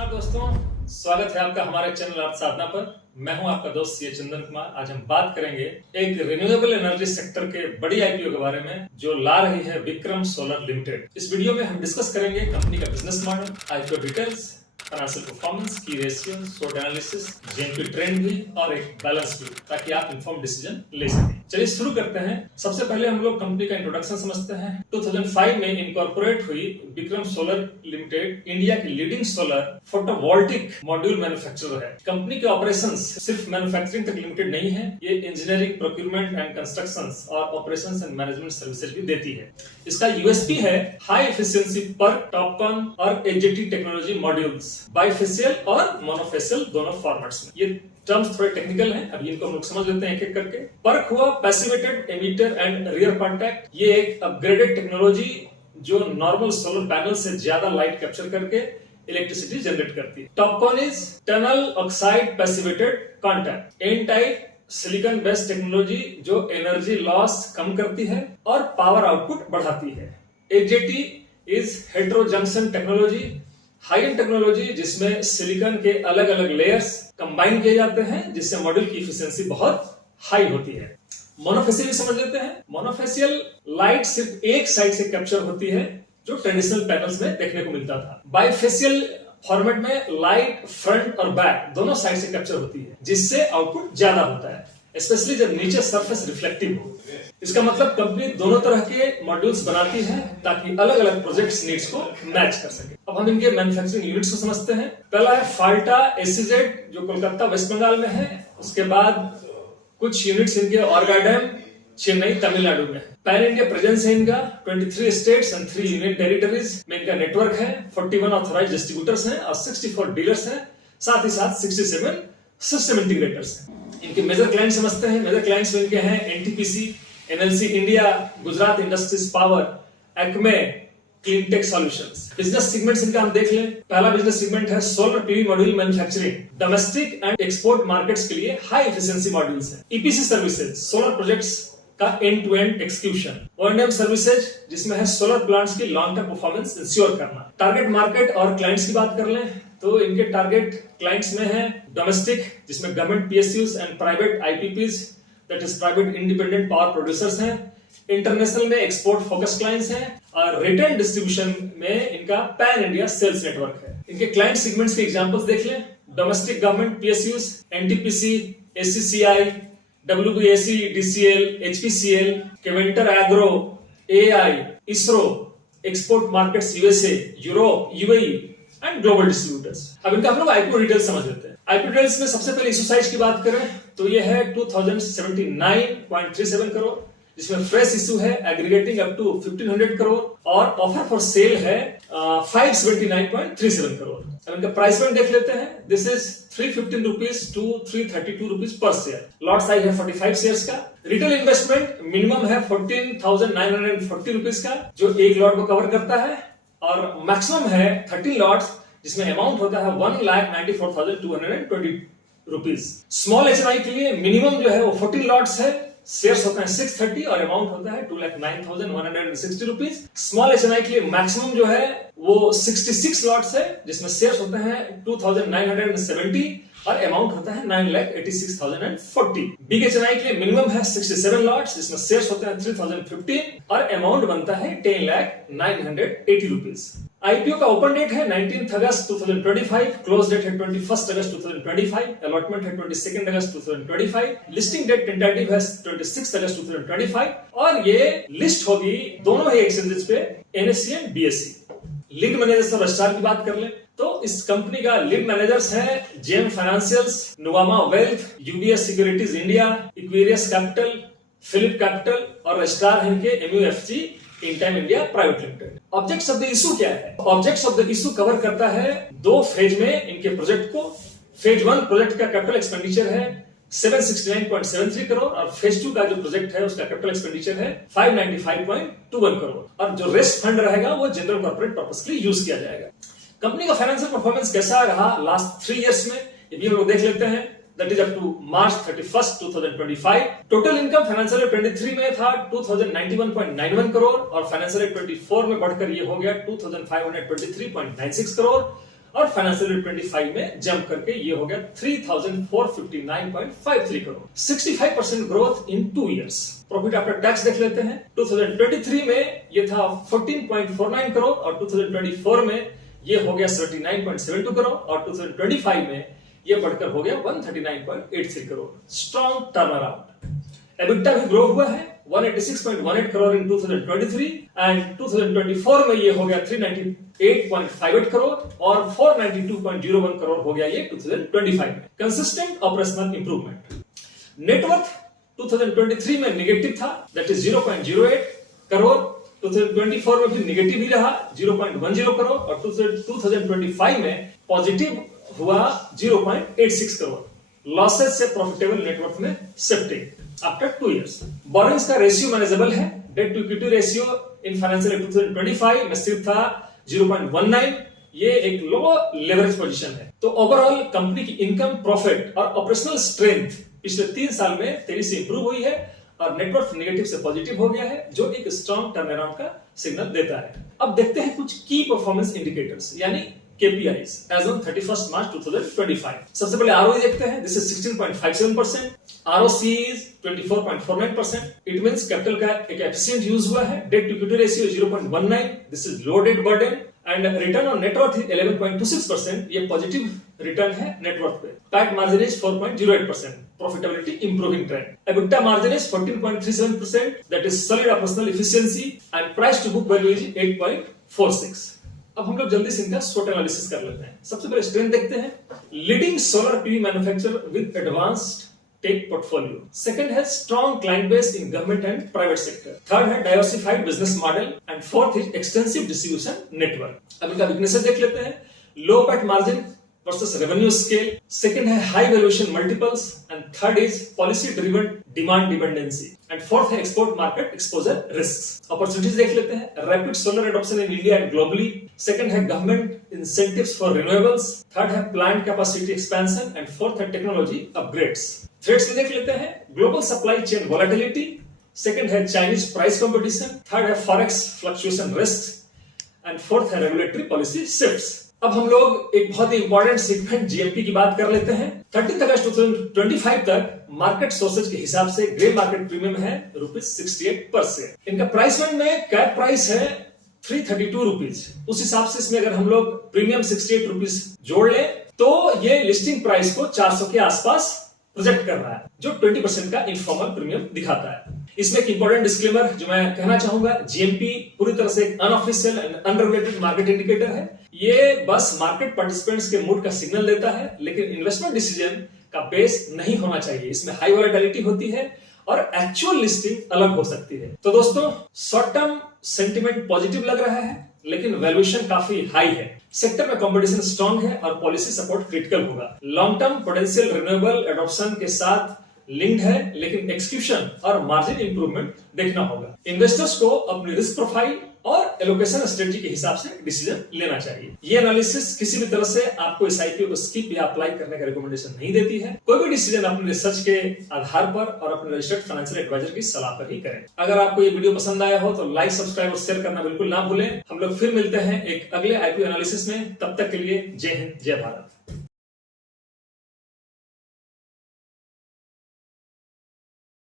नमस्कार दोस्तों, स्वागत है आपका हमारे चैनल अर्थ साधना पर। मैं हूं आपका दोस्त सी चंदन कुमार। आज हम बात करेंगे एक रिन्यूएबल एनर्जी सेक्टर के बड़ी आईपीओ के बारे में जो ला रही है विक्रम सोलर लिमिटेड। इस वीडियो में हम डिस्कस करेंगे कंपनी का business model, IPO details, financial performance, की रेशियो, स्वोट एनालिसिस, जेएनपी ट्रेंड भी और एक बैलेंस भी, ताकि आप इन्फॉर्म डिसीजन ले सकें। चलिए शुरू करते हैं। सबसे पहले हम लोग कंपनी का इंट्रोडक्शन समझते हैं। 2005 में इनकॉर्पोरेट हुई विक्रम सोलर लिमिटेड इंडिया की leading solar photovoltaic module manufacturer है। कंपनी के ऑपरेशंस सिर्फ मैन्युफैक्चरिंग तक लिमिटेड नहीं है, ये इंजीनियरिंग, प्रोक्यूरमेंट एंड कंस्ट्रक्शंस और ऑपरेशंस एंड मैनेजमेंट सर्विसेज भी देती है। इसका यूएसपी है हाई एफिशिएंसी पर टॉपकॉन और एचजेटी टेक्नोलॉजी मॉड्यूल्स, बाइफेशियल और मोनोफेशियल दोनों फॉर्मेट्स में। ये टर्म्स थोड़े टेक्निकल हैं, अभी इनको हम लोग समझ लेते हैं एक एक करके। पर्क हुआ passivated emitter and rear contact. ये एक अपग्रेडेड टेक्नोलॉजी जो नॉर्मल सोलर पैनल से ज्यादा लाइट कैप्चर करके इलेक्ट्रिसिटी जनरेट करती है। TOPCon is tunnel oxide passivated contact, N type silicon based technology जो एनर्जी लॉस कम करती है और पावर आउटपुट बढ़ाती है। HJT is heterojunction technology, high end technology जिसमें सिलिकॉन के अलग अलग लेयर्स कंबाइन किए जाते हैं, जिससे मॉड्यूल की एफिशिएंसी बहुत हाई होती है। मोनोफेशियल भी समझ लेते हैं। मोनोफेशियल लाइट सिर्फ एक साइड से कैप्चर होती है, जो ट्रेडिशनल पैनल्स में देखने को मिलता था। बाइफेशियल फॉर्मेट में लाइट फ्रंट और बैक दोनों साइड से कैप्चर होती है, जिससे आउटपुट ज्यादा होता है, स्पेशली जब नीचे सरफेस रिफ्लेक्टिव हो। इसका मतलब कंपनी दोनों तरह के मॉड्यूल्स बनाती है ताकि अलग अलग प्रोजेक्ट्स नीड्स को मैच कर सके। अब हम इनके मैन्युफैक्चरिंग यूनिट्स को समझते हैं। पहला है फाल्टा एसईजेड जो कोलकाता वेस्ट बंगाल में है। उसके बाद कुछ यूनिट्स इनके ऑर्गाडैम चेन्नई तमिलनाडु में है। पैन इंडिया प्रेजेंस है इनका 23 स्टेट्स एंड 3 यूनियन टेरिटरीज में इनका नेटवर्क है। 41 ऑथराइज्ड डिस्ट्रीब्यूटर्स हैं और 64 डीलर्स हैं, साथ ही साथ 67 सिस्टम इंटीग्रेटर्स हैं। इनके मेजर क्लाइंट समझते हैं। मेजर क्लाइंट्स में इनके हैं NTPC, NLC India, Gujarat industries power, Acme, cleantech solutions. Business segments इनका हम देख लें। पहला बिजनेस सेगमेंट है solar PV module manufacturing. Domestic and export markets के लिए हाई एफिशिएंसी मॉड्यूल्स हैं। ईपीसी सर्विसेज, सोलर प्रोजेक्ट्स का end to end execution. O&M services जिसमें है सोलर प्लांट्स की लॉन्ग टर्म परफॉर्मेंस इंश्योर करना। टारगेट मार्केट और क्लाइंट्स की बात कर लें तो इनके टारगेट क्लाइंट्स में है डोमेस्टिक जिसमें government PSUs and private IPPs, that is private independent power producers हैं। इंटरनेशनल में एक्सपोर्ट फोकस क्लाइंट्स हैं और रिटेल डिस्ट्रीब्यूशन में इनका पैन इंडिया सेल्स नेटवर्क है। इनके क्लाइंट सेगमेंट्स के एग्जांपल्स देख लें। Domestic government PSUs, NTPC, SCCI, WBAC, DCL, HPCL, Keventer Agro, AI, ISRO, export markets USA, Europe, UAE and global distributors. अब इनका हम लोग आईपीओ डिटेल्स समझ लेते हैं। आईपीओ डिटेल्स में सबसे पहले इशू साइज की बात करें तो ये है 2079.37 करोड़, जिसमें फ्रेश इशू है एग्रीगेटिंग अप टू 1500 करोड़ और ऑफर फॉर सेल है 579.37 करोड़। अब इनका प्राइस पॉइंट देख लेते हैं। This is 315 rupees to 332 rupees per share. Lot size है 45 शेयर्स का। रिटेल इन्वेस्टमेंट मिनिमम है 14,940 रुपीज का, जो एक लॉट को कवर करता है, और मैक्सिमम है 30 लॉट्स जिसमें अमाउंट होता है 1,94,220 रुपीज। स्मॉल एचएनआई के लिए मिनिमम जो है वो 14 लॉट्स है, शेयर्स होते हैं 630 और अमाउंट होता है 2,09,160 रुपीज। स्मॉल एचएनआई के लिए मैक्सिमम जो है वो 66 लॉट्स है, जिसमें शेयर्स होते हैं 2,970 और अमाउंट होता है 9,86,040। बिग एचएनआई के लिए मिनिमम है 67 लॉट्स, जिसमें शेयर्स होते हैं 3,015 और अमाउंट बनता है 10,09,80 रुपीज। आईपीओ का ओपन डेट है 19 अगस्त 2025, क्लोज डेट है 21 अगस्त 2025, अलॉटमेंट है 22 अगस्त 2025, लिस्टिंग डेट टेंटेटिव है 26 अगस्त 2025 और ये लिस्ट होगी दोनों ही एक्सचेंजेस पे, NSC and BSC. Lead managers और रजिस्ट्रार की बात कर ले तो इस कंपनी का लीड मैनेजर्स है JM financials, Nuvama wealth, UBS securities India, Equirus capital, Phillip capital और रजिस्ट्रार है इनके MUFG Intime India private limited. Objects of the issue क्या है? Objects of the issue cover करता है 2 फेज में इनके प्रोजेक्ट को। फेज 1 प्रोजेक्ट का कैपिटल एक्सपेंडिचर है 769.73 करोड़ और फेज 2 का जो प्रोजेक्ट है उसका कैपिटल एक्सपेंडिचर है 595.21 करोड़ और जो रेस्ट फंड रहेगा वो जनरल कॉर्पोरेट पर्पस के लिए यूज किया जाएगा। कंपनी का फाइनेंशियल परफॉर्मेंस कैसा रहा लास्ट 3 इयर्स में, ये भी हम लोग देख लेते हैं। that is up to March 31st 2025। Total income financial year 23 में था 2091.91 करोड़ और फाइनेंशियल ईयर 24 में बढ़कर ये हो गया 2523.96 करोड़। और फाइनेंशियल ईयर 25 में जंप करके ये हो गया 3,459.53 crore, 65% growth in 2 years. Profit after tax देख लेते हैं। 2023 में ये था 14.49 करोड़ और 2024 में ये हो गया 79.72 करोड़ और 2025 में ये बढ़कर हो गया 139.83 crore. Strong turn around. EBITDA भी ग्रो हुआ है 186.18 करोड़ इन 2023 एंड 2024 में ये हो गया 398.58 करोड़ और 492.01 करोड़ हो गया ये 2025 में। Consistent operational improvement. नेटवर्थ 2023 में निगेटिव था, दैट इज 0.08 करोड़। 2024 में भी निगेटिव ही रहा 0.10 करोड़ और 2025 में पॉजिटिव हुआ 0.86 करोड़। लॉसेस से प्रॉफिटेबल नेटवर्थ में शिफ्टिंग आफ्टर 2 इयर्स। बोरिंग्स का रेशियो मैनेजेबल है। Debt to equity ratio in financial year 2025 में सिर्फ था 0.19। ये एक लो लेवरेज पोजीशन है। तो ओवरऑल कंपनी की इनकम, प्रॉफिट और ऑपरेशनल स्ट्रेंथ पिछले 3 साल में तेजी से इंप्रूव हुई है और नेटवर्थ नेगेटिव से पॉजिटिव हो गया है, जो एक स्ट्रॉन्ग टर्न अराउंड का सिग्नल देता है। अब देखते हैं कुछ की परफॉर्मेंस इंडिकेटर्स यानी KPIs as on 31st March 2025। सबसे पहले ROE देखते हैं। This is 16.57%, ROCE is 24.49%। It means capital का एक एफिशिएंट यूज हुआ है। Debt to equity ratio 0.19, this is low debt burden and return on net worth 11.26%, ये पॉजिटिव रिटर्न है नेटवर्थ पे। PAT margin is 4.08%, profitability improving trend. EBITDA margin is 14.37%, that is solid operational efficiency and price to book value is 8.46। अब हम लोग जल्दी से इनका SWOT analysis कर लेते हैं। सबसे पहले स्ट्रेंथ देखते हैं। Leading solar PV manufacturer with advanced tech portfolio. Second है strong client base in government and private sector. Third है diversified business model and fourth is extensive distribution network. अब इनका वीकनेसेस देख लेते हैं। Low PAT margin versus revenue scale. Second है high valuation multiples and third is policy driven demand dependency and fourth है export market exposure risk. Opportunities देख लेते हैं। Rapid solar adoption in India and globally. Second है government incentives for renewables. Third है plant capacity expansion and fourth है technology upgrades. Threats भी देख लेते हैं। Global supply chain volatility. Second है चाइनीज प्राइस कंपटीशन। थर्ड है forex fluctuation risk and fourth है रेगुलेटरी पॉलिसी शिफ्ट्स। अब हम लोग एक बहुत ही इंपॉर्टेंट सेगमेंट GMP की बात कर लेते हैं। 30 अगस्त 2025 तक मार्केट सोर्सेज के हिसाब से ग्रे मार्केट प्रीमियम है ₹68 पर शेयर। इनका प्राइस में कैप प्राइस है 332 रुपीज। उस हिसाब से इसमें अगर हम लोग प्रीमियम 68 रुपीज जोड़ लें तो ये लिस्टिंग प्राइस को 400 के आसपास प्रोजेक्ट कर रहा है, जो 20% का इनफॉर्मल प्रीमियम दिखाता है। इसमें एक इंपॉर्टेंट डिस्क्लेमर जो मैं कहना चाहूंगा, GMP पूरी तरह से एक unofficial and unregulated market indicator है। ये बस मार्केट पार्टिसिपेंट्स के मूड का सिग्नल देता है, लेकिन इन्वेस्टमेंट डिसीजन का बेस नहीं होना चाहिए। इसमें हाई वोलेटिलिटी होती है और एक्चुअल लिस्टिंग अलग हो सकती है। तो दोस्तों, शॉर्ट टर्म सेंटिमेंट पॉजिटिव लग रहा है, लेकिन वैल्यूएशन काफी हाई है। सेक्टर में कंपटीशन स्ट्रांग है और पॉलिसी सपोर्ट क्रिटिकल होगा। Long term potential renewable adoption के साथ लिंक्ड है, लेकिन एक्सक्यूशन और मार्जिन इंप्रूवमेंट देखना होगा। इन्वेस्टर्स को अपनी रिस्क प्रोफाइल और एलोकेशन स्ट्रेटजी के हिसाब से डिसीजन लेना चाहिए। ये एनालिसिस किसी भी तरह से आपको इस IPO को स्किप या अप्लाई करने का रिकमेंडेशन नहीं देती है। कोई भी डिसीजन अपने रिसर्च के आधार पर और अपने रजिस्टर्ड फाइनेंशियल एडवाइजर की सलाह पर ही करें। अगर आपको ये वीडियो पसंद आया हो तो लाइक, सब्सक्राइब और शेयर करना बिल्कुल ना भूलें। हम लोग फिर मिलते हैं एक अगले IPO एनालिसिस में। तब तक के लिए जय हिंद, जय भारत।